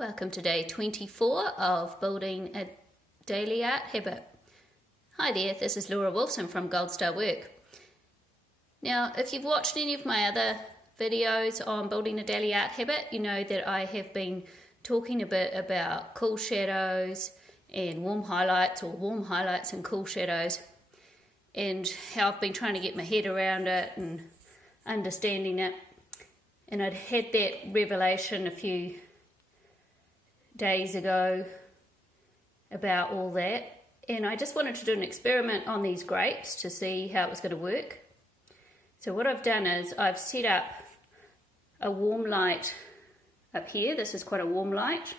Welcome to day 24 of building a daily art habit. Hi there, this is Laura Wilson from Gold Star Work. Now, if you've watched any of my other videos on building a daily art habit, you know that I have been talking a bit about cool shadows and warm highlights, or warm highlights and cool shadows, and how I've been trying to get my head around it and understanding it. And I'd had that revelation a few days ago about all that, and I just wanted to do an experiment on these grapes to see how it was going to work. So what I've done is I've set up a warm light up here. This is quite a warm light,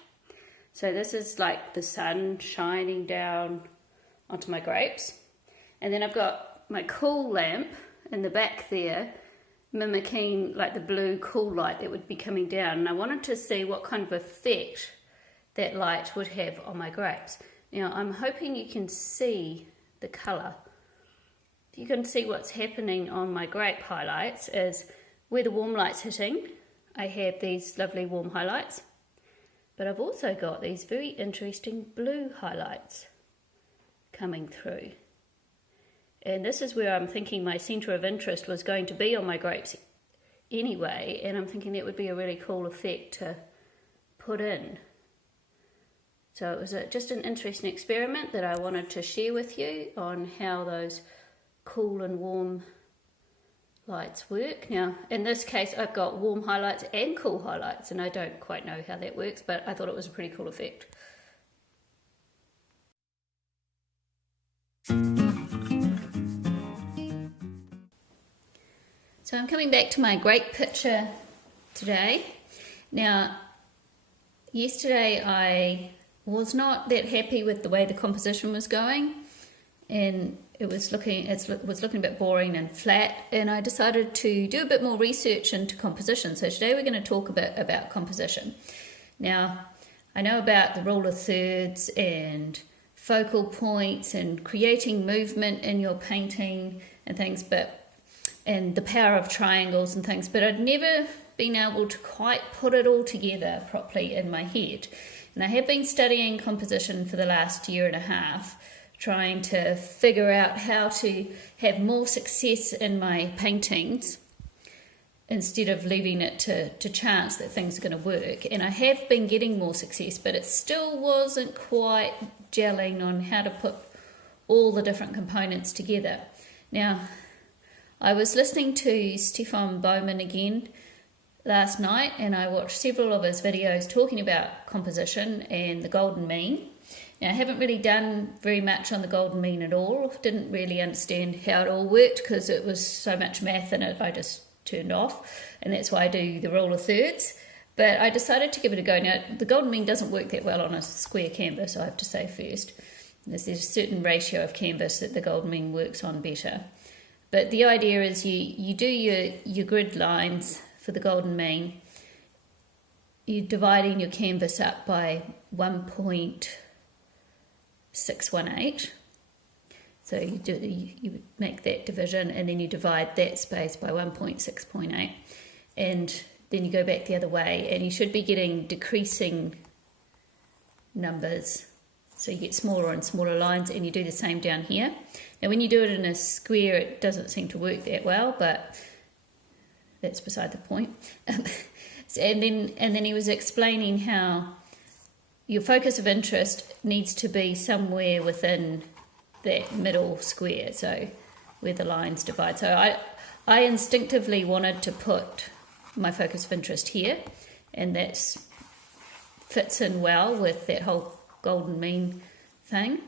so this is like the sun shining down onto my grapes, and then I've got my cool lamp in the back there mimicking like the blue cool light that would be coming down, and I wanted to see what kind of effect that light would have on my grapes. Now I'm hoping you can see the colour. If you can see what's happening on my grape highlights is where the warm light's hitting, I have these lovely warm highlights, but I've also got these very interesting blue highlights coming through. And this is where I'm thinking my centre of interest was going to be on my grapes anyway, and I'm thinking that would be a really cool effect to put in. So it was just an interesting experiment that I wanted to share with you on how those cool and warm lights work. Now, in this case, I've got warm highlights and cool highlights, and I don't quite know how that works, but I thought it was a pretty cool effect. So I'm coming back to my grape picture today. Now, yesterday I was not that happy with the way the composition was going, and it was looking a bit boring and flat, and I decided to do a bit more research into composition. So today we're going to talk a bit about composition. Now, I know about the rule of thirds and focal points and creating movement in your painting and things, and the power of triangles and things, but I'd never been able to quite put it all together properly in my head. And I have been studying composition for the last year and a half, trying to figure out how to have more success in my paintings instead of leaving it to chance that things are going to work. And I have been getting more success, but it still wasn't quite gelling on how to put all the different components together. Now, I was listening to Stefan Bowman again last night, and I watched several of his videos talking about composition and the golden mean. Now, I haven't really done very much on the golden mean at all. Didn't really understand how it all worked because it was so much math in it, I just turned off, and that's why I do the rule of thirds. But I decided to give it a go. Now, the golden mean doesn't work that well on a square canvas, I have to say first. There's a certain ratio of canvas that the golden mean works on better. But the idea is you do your grid lines for the golden mean. You're dividing your canvas up by 1.618. So you make that division, and then you divide that space by 1.6.8, and then you go back the other way, and you should be getting decreasing numbers. So you get smaller and smaller lines, and you do the same down here. Now, when you do it in a square, it doesn't seem to work that well, but that's beside the point. And then he was explaining how your focus of interest needs to be somewhere within that middle square, so where the lines divide. So I instinctively wanted to put my focus of interest here, and that fits in well with that whole golden mean thing.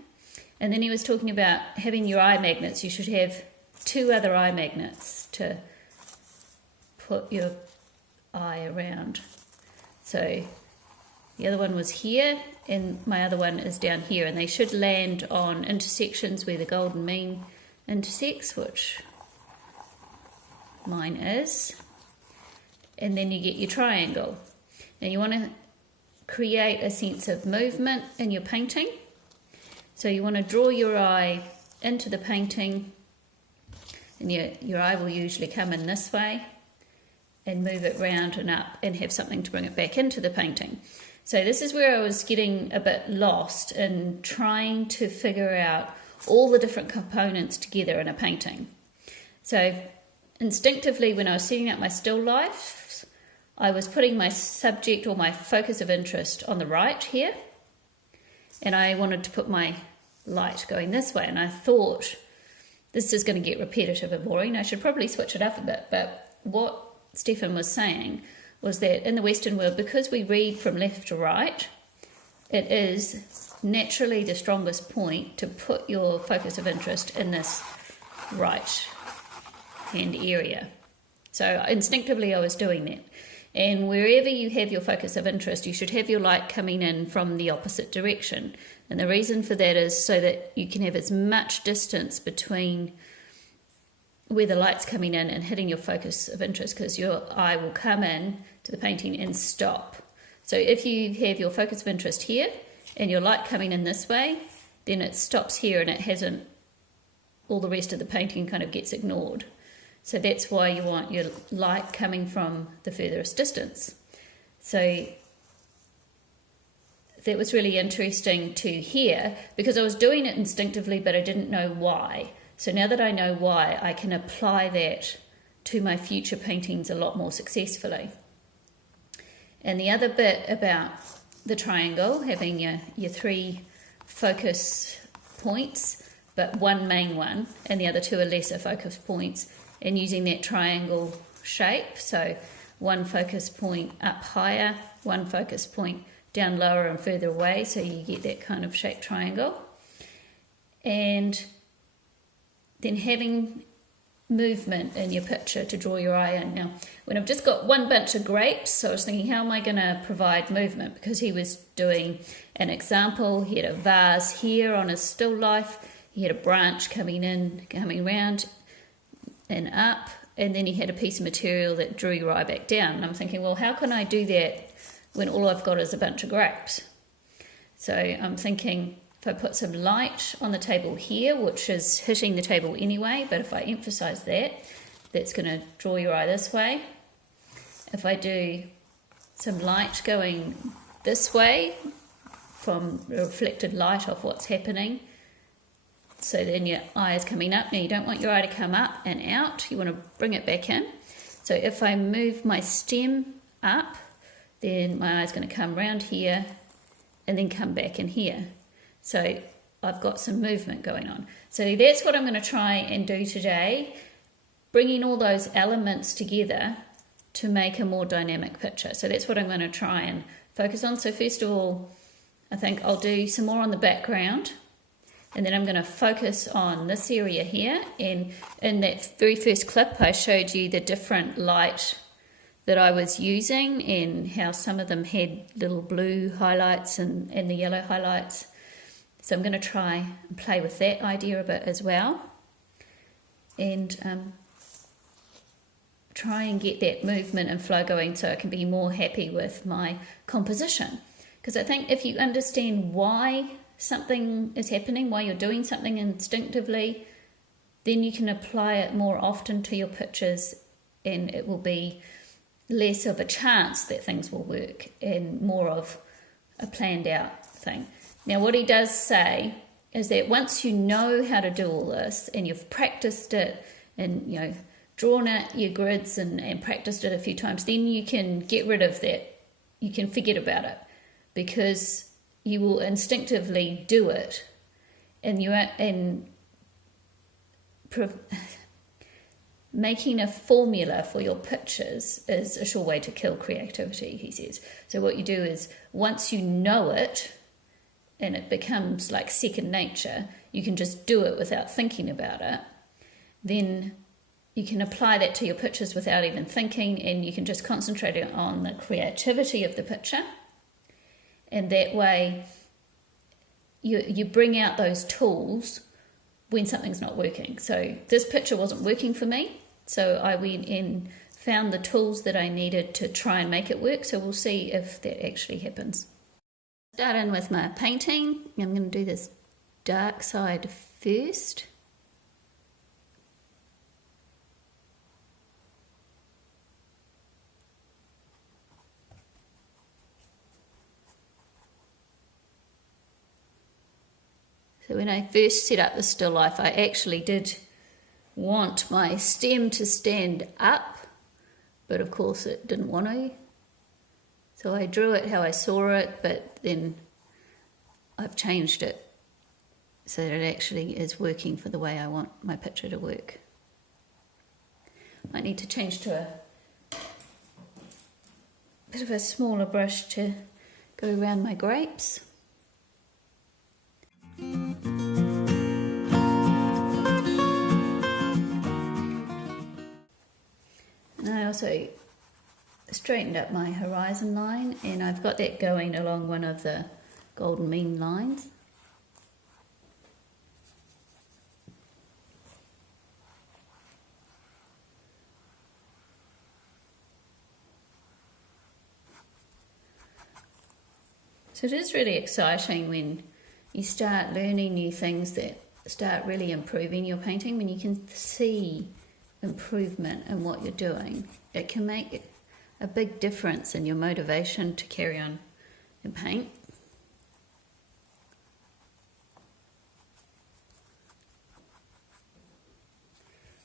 And then he was talking about having your eye magnets. You should have two other eye magnets to put your eye around. So the other one was here, and my other one is down here, and they should land on intersections where the golden mean intersects, which mine is. And then you get your triangle. Now you want to create a sense of movement in your painting. So you want to draw your eye into the painting, and your eye will usually come in this way, and move it round and up and have something to bring it back into the painting. So this is where I was getting a bit lost in trying to figure out all the different components together in a painting. So instinctively, when I was setting up my still lifes, I was putting my subject or my focus of interest on the right here, and I wanted to put my light going this way, and I thought this is going to get repetitive and boring. I should probably switch it up a bit, but what Stefan was saying was that in the Western world, because we read from left to right, it is naturally the strongest point to put your focus of interest in this right hand area. So instinctively I was doing that. And wherever you have your focus of interest, you should have your light coming in from the opposite direction. And the reason for that is so that you can have as much distance between where the light's coming in and hitting your focus of interest, because your eye will come in to the painting and stop. So if you have your focus of interest here and your light coming in this way, then it stops here and it hasn't, all the rest of the painting kind of gets ignored. So that's why you want your light coming from the furthest distance. So that was really interesting to hear, because I was doing it instinctively, but I didn't know why. So now that I know why, I can apply that to my future paintings a lot more successfully. And the other bit about the triangle, having your three focus points, but one main one, and the other two are lesser focus points, and using that triangle shape. So one focus point up higher, one focus point down lower and further away, so you get that kind of shaped triangle. And then having movement in your picture to draw your eye in. Now, when I've just got one bunch of grapes, so I was thinking, how am I going to provide movement? Because he was doing an example. He had a vase here on his still life. He had a branch coming in, coming round and up, and then he had a piece of material that drew your eye back down. And I'm thinking, well, how can I do that when all I've got is a bunch of grapes? So I'm thinking, if I put some light on the table here, which is hitting the table anyway, but if I emphasize that, that's going to draw your eye this way. If I do some light going this way from reflected light off what's happening, so then your eye is coming up. Now you don't want your eye to come up and out, you want to bring it back in. So if I move my stem up, then my eye is going to come round here and then come back in here. So I've got some movement going on. So that's what I'm going to try and do today, bringing all those elements together to make a more dynamic picture. So that's what I'm going to try and focus on. So first of all, I think I'll do some more on the background, and then I'm going to focus on this area here. And in that very first clip, I showed you the different light that I was using and how some of them had little blue highlights and the yellow highlights. So I'm going to try and play with that idea a bit as well, and try and get that movement and flow going so I can be more happy with my composition. Because I think if you understand why something is happening, why you're doing something instinctively, then you can apply it more often to your pictures, and it will be less of a chance that things will work and more of a planned out thing. Now what he does say is that once you know how to do all this and you've practiced it and drawn out your grids and practiced it a few times, then you can get rid of that. You can forget about it, because you will instinctively do it, and making a formula for your pictures is a sure way to kill creativity, he says. So what you do is, once you know it and it becomes like second nature, you can just do it without thinking about it, then you can apply that to your pictures without even thinking, and you can just concentrate on the creativity of the picture. And that way you bring out those tools when something's not working. So this picture wasn't working for me, so I went and found the tools that I needed to try and make it work. So we'll see if that actually happens. Start in with my painting. I'm going to do this dark side first. So when I first set up the still life, I actually did want my stem to stand up, but of course it didn't want to. So I drew it how I saw it, but then I've changed it so that it actually is working for the way I want my picture to work. I need to change to a bit of a smaller brush to go around my grapes. And I also straightened up my horizon line, and I've got that going along one of the golden mean lines. So it is really exciting when you start learning new things that start really improving your painting. When you can see improvement in what you're doing, it can make a big difference in your motivation to carry on and paint.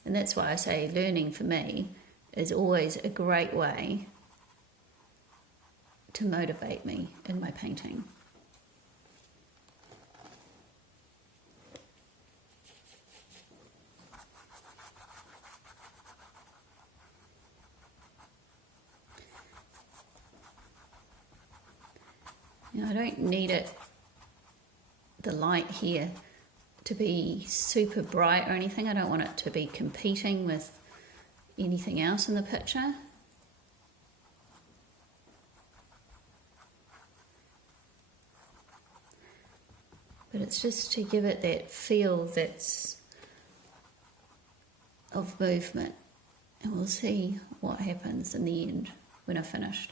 And that's why I say learning for me is always a great way to motivate me in my painting. Now I don't need the light here to be super bright or anything. I don't want it to be competing with anything else in the picture. But it's just to give it that feel that's of movement. And we'll see what happens in the end when I've finished.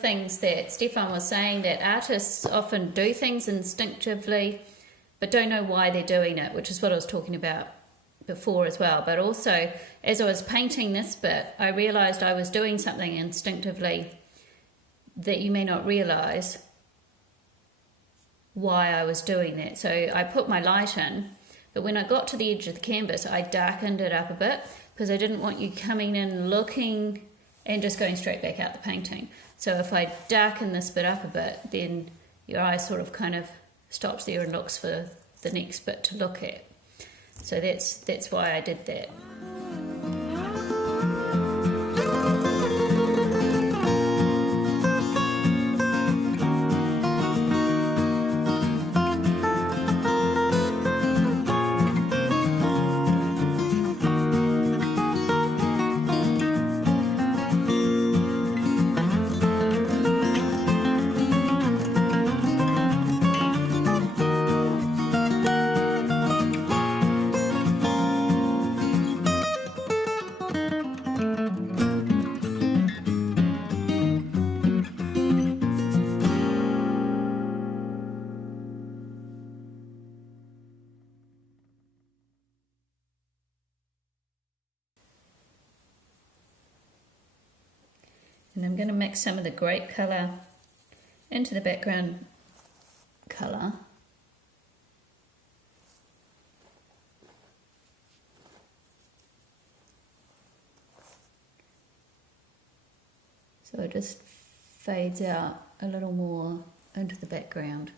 Things that Stefan was saying, that artists often do things instinctively but don't know why they're doing it, which is what I was talking about before as well. But also, as I was painting this bit, I realized I was doing something instinctively that you may not realize why I was doing that. So I put my light in, but when I got to the edge of the canvas, I darkened it up a bit because I didn't want you coming in, looking, and just going straight back out the painting. So if I darken this bit up a bit, then your eye sort of kind of stops there and looks for the next bit to look at. So that's why I did that. And I'm going to mix some of the grape colour into the background colour. So it just fades out a little more into the background.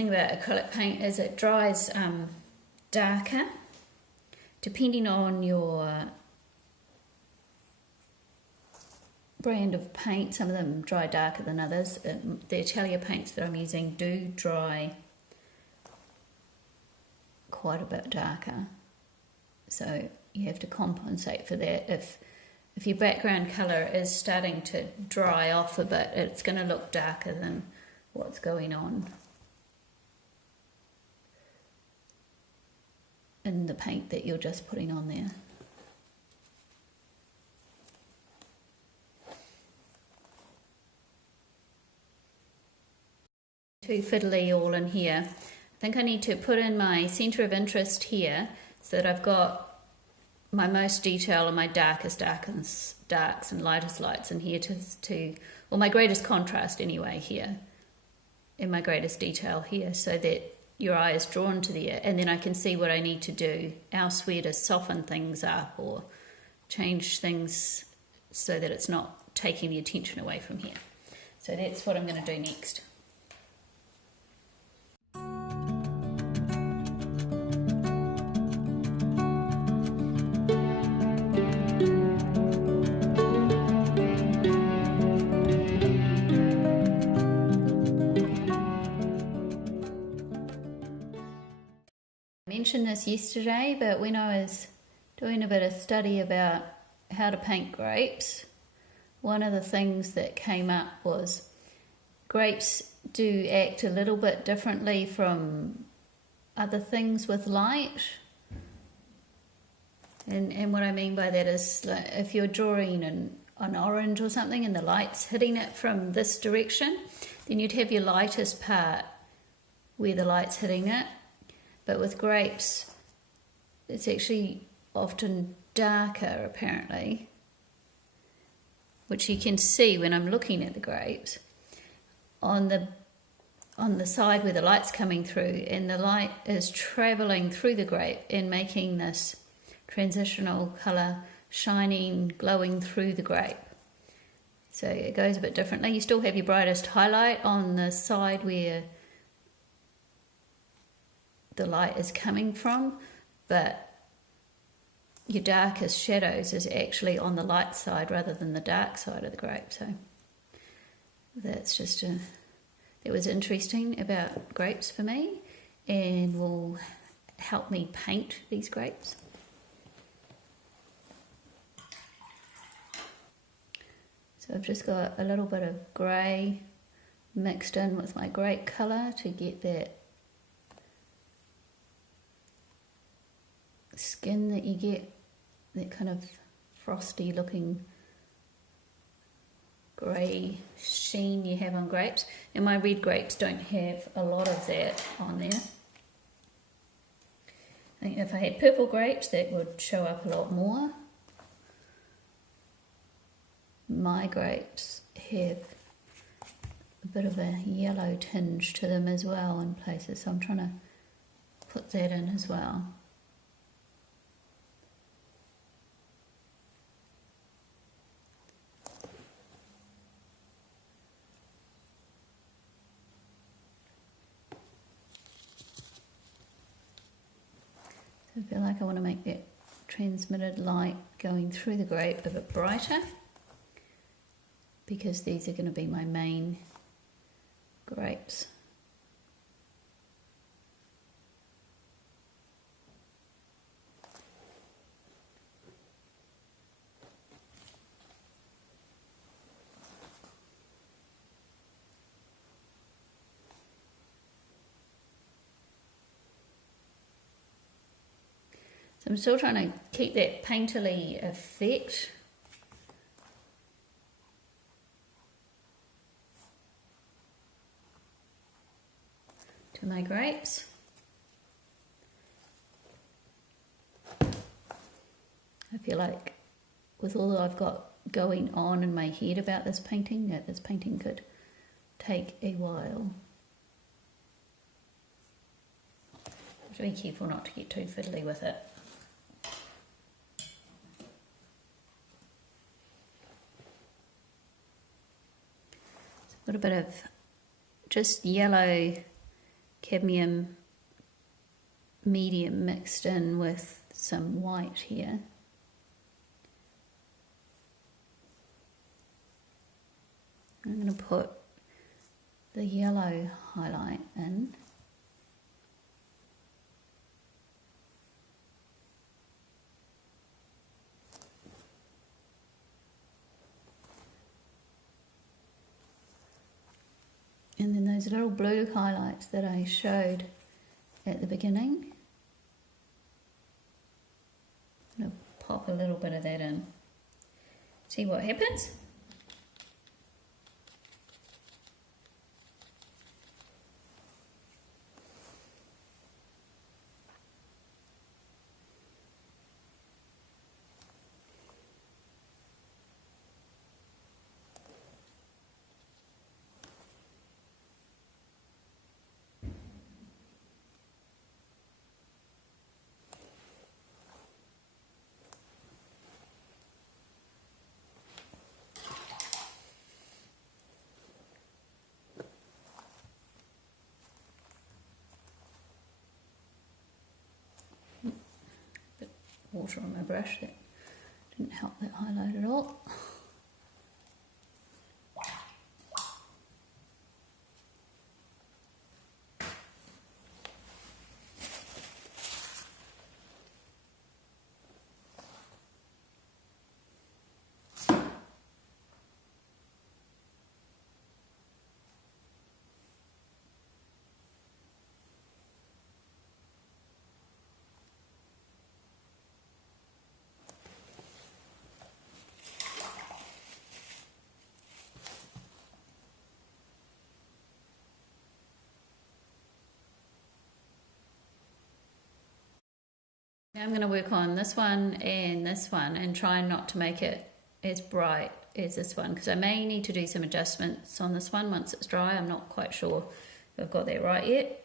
thing about acrylic paint is it dries darker, depending on your brand of paint. Some of them dry darker than others. The Italia paints that I'm using do dry quite a bit darker, so you have to compensate for that. If your background colour is starting to dry off a bit, it's going to look darker than what's going on in the paint that you're just putting on there. Too fiddly all in here. I think I need to put in my centre of interest here so that I've got my most detail and my darkest darks and lightest lights in here well, my greatest contrast anyway here, and my greatest detail here, so that your eye is drawn to there, and then I can see what I need to do elsewhere to soften things up or change things so that it's not taking the attention away from here. So that's what I'm going to do next. I mentioned this yesterday, but when I was doing a bit of study about how to paint grapes, one of the things that came up was grapes do act a little bit differently from other things with light. And what I mean by that is, like, if you're drawing an orange or something and the light's hitting it from this direction, then you'd have your lightest part where the light's hitting it. But with grapes, it's actually often darker, apparently, which you can see when I'm looking at the grapes, on the side where the light's coming through, and the light is travelling through the grape and making this transitional colour shining, glowing through the grape. So it goes a bit differently. You still have your brightest highlight on the side where the light is coming from, but your darkest shadows is actually on the light side rather than the dark side of the grape. So that's just that was interesting about grapes for me, and will help me paint these grapes. So I've just got a little bit of grey mixed in with my grape colour to get that skin that you get, that kind of frosty looking grey sheen you have on grapes. And my red grapes don't have a lot of that on there. I think if I had purple grapes, that would show up a lot more. My grapes have a bit of a yellow tinge to them as well in places, so I'm trying to put that in as well. I feel like I want to make that transmitted light going through the grape a bit brighter, because these are going to be my main grapes. So I'm still trying to keep that painterly effect. To my grapes. I feel like with all that I've got going on in my head about this painting, that this painting could take a while. I have to be careful not to get too fiddly with it. So I've got a bit of just yellow cadmium medium mixed in with some white here. I'm going to put the yellow highlight in. And then those little blue highlights that I showed at the beginning, I'm going to pop a little bit of that in. See what happens? Water on my brush, that didn't help that highlight at all. Now I'm going to work on this one and try not to make it as bright as this one, because I may need to do some adjustments on this one once it's dry. I'm not quite sure if I've got that right yet.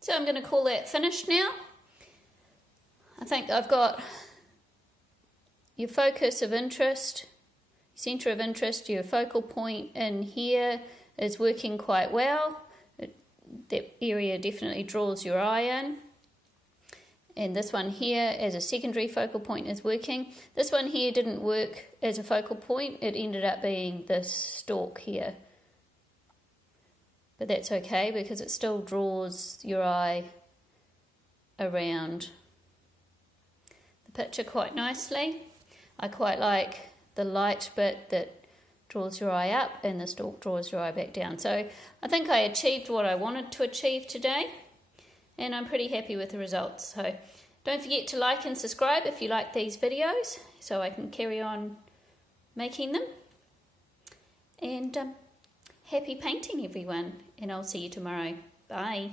So I'm going to call that finished now. I think I've got your focus of interest, centre of interest, your focal point in here is working quite well. That area definitely draws your eye in. And this one here as a secondary focal point is working. This one here didn't work as a focal point. It ended up being this stalk here. But that's okay because it still draws your eye around the picture quite nicely. I quite like the light bit that draws your eye up and the stalk draws your eye back down. So I think I achieved what I wanted to achieve today, and I'm pretty happy with the results. So don't forget to like and subscribe if you like these videos so I can carry on making them. And happy painting everyone, and I'll see you tomorrow. Bye.